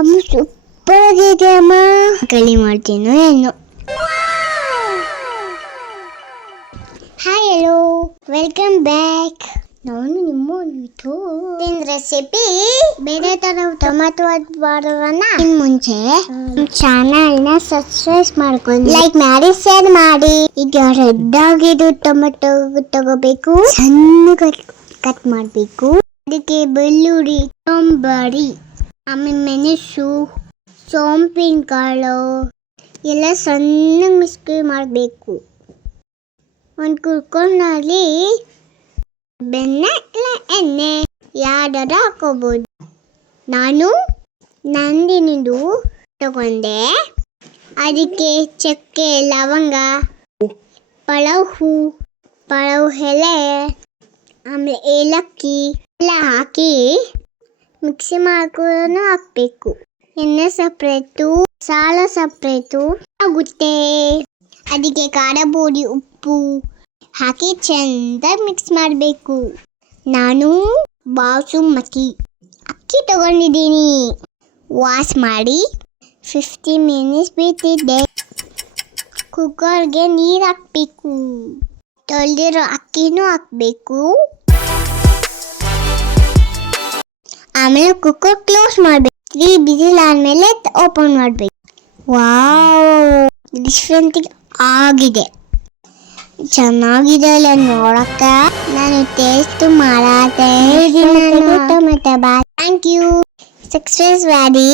ಅಮ್ಮ ಸೂಪರ್ ಆಗಿದೆ ಅಮ್ಮ. ಕಲಿ ಮಾಡ್ತೀನೋ ಏನು. Hi hello, welcome back. ನಾನು ನಿಮ್ಮ ರೆಸಿಪಿ ಬೇರೆ ತರ ಟೊಮೆಟೊ ಮಾಡೋಣ. ಮುಂಚೆ ಚಾನಲ್ನ ಸಬ್ಸ್ಕ್ರೈಬ್ ಮಾಡ್ಕೊಂಡು ಲೈಕ್ ಮಾಡಿ ಶೇರ್ ಮಾಡಿ. ಈಗ ರೆಡ್ ಆಗಿದ್ದು ಟೊಮೆಟೊ ತಗೋಬೇಕು, ಸಣ್ಣ ಕಟ್ ಮಾಡಬೇಕು. ಅದಕ್ಕೆ ಬೆಳ್ಳುಳ್ಳಿ, ಸಾಂಬಾರಿ, ಆಮೇಲೆ ಮೆಣಸು, ಸೋಂಪಿನ ಕಾಳು ಎಲ್ಲ ಸಣ್ಣ ಮಿಕ್ಸ್ ಮಾಡಬೇಕು. ಒಂದು ಕುಕ್ಕರ್ನಲ್ಲಿ ಬೆಣ್ಣೆ ಇಲ್ಲ ಎಣ್ಣೆ ಯಾವ್ದಾರ ಹಾಕೋಬೋದು. ನಾನು ನಂದಿನಿದು ತಗೊಂಡೆ. ಅದಕ್ಕೆ ಚಕ್ಕೆ, ಲವಂಗ, ಪಲಾವ್ ಹೂ, ಪಲಾವ್ ಎಲೆ, ಆಮೇಲೆ ಏಲಕ್ಕಿ ಎಲ್ಲ ಹಾಕಿ ಮಿಕ್ಸಿ ಮಾಡ್ಕೊಂಡು ಹಾಕಬೇಕು. ಎಣ್ಣೆ ಸಪ್ರೇಟು, ಸಾಲ ಸಪ್ರೇಟು ಆಗುತ್ತೆ. ಅದಕ್ಕೆ ಖಾರ ಪುಡಿ, ಉಪ್ಪು ಹಾಕಿ ಚೆಂದ ಮಿಕ್ಸ್ ಮಾಡಬೇಕು. ನಾನು ಬಾಸುಮತಿ ಅಕ್ಕಿ ತಗೊಂಡಿದ್ದೀನಿ. ವಾಶ್ ಮಾಡಿ 50 ಮಿನಿಟ್ಸ್ ಬಿಟ್ಟಿದ್ದೆ. ಕುಕ್ಕರ್ಗೆ ನೀರು ಹಾಕಬೇಕು. ತೊಳೆದಿರೋ ಅಕ್ಕಿನೂ ಹಾಕಬೇಕು. ಆಮೇಲೆ ಕುಕ್ಕರ್ ಕ್ಲೋಸ್ ಮಾಡಬೇಕು. 3 ಬಿಸಿಲ್ ಆದಮೇಲೆ ಓಪನ್ ಮಾಡಬೇಕು. ವಾವ್, ಡಿಫ್ರೆಂಟ್ ಆಗಿದೆ. ಚೆನ್ನಾಗಿದೆ ಅಲ್ಲ ನೋಡಕ್ಕ. ನಾನು ಟೇಸ್ಟ್ ಮಾಡತ್ತೆ. Tomato bath. Thank you. Success ಮಾಡಿ.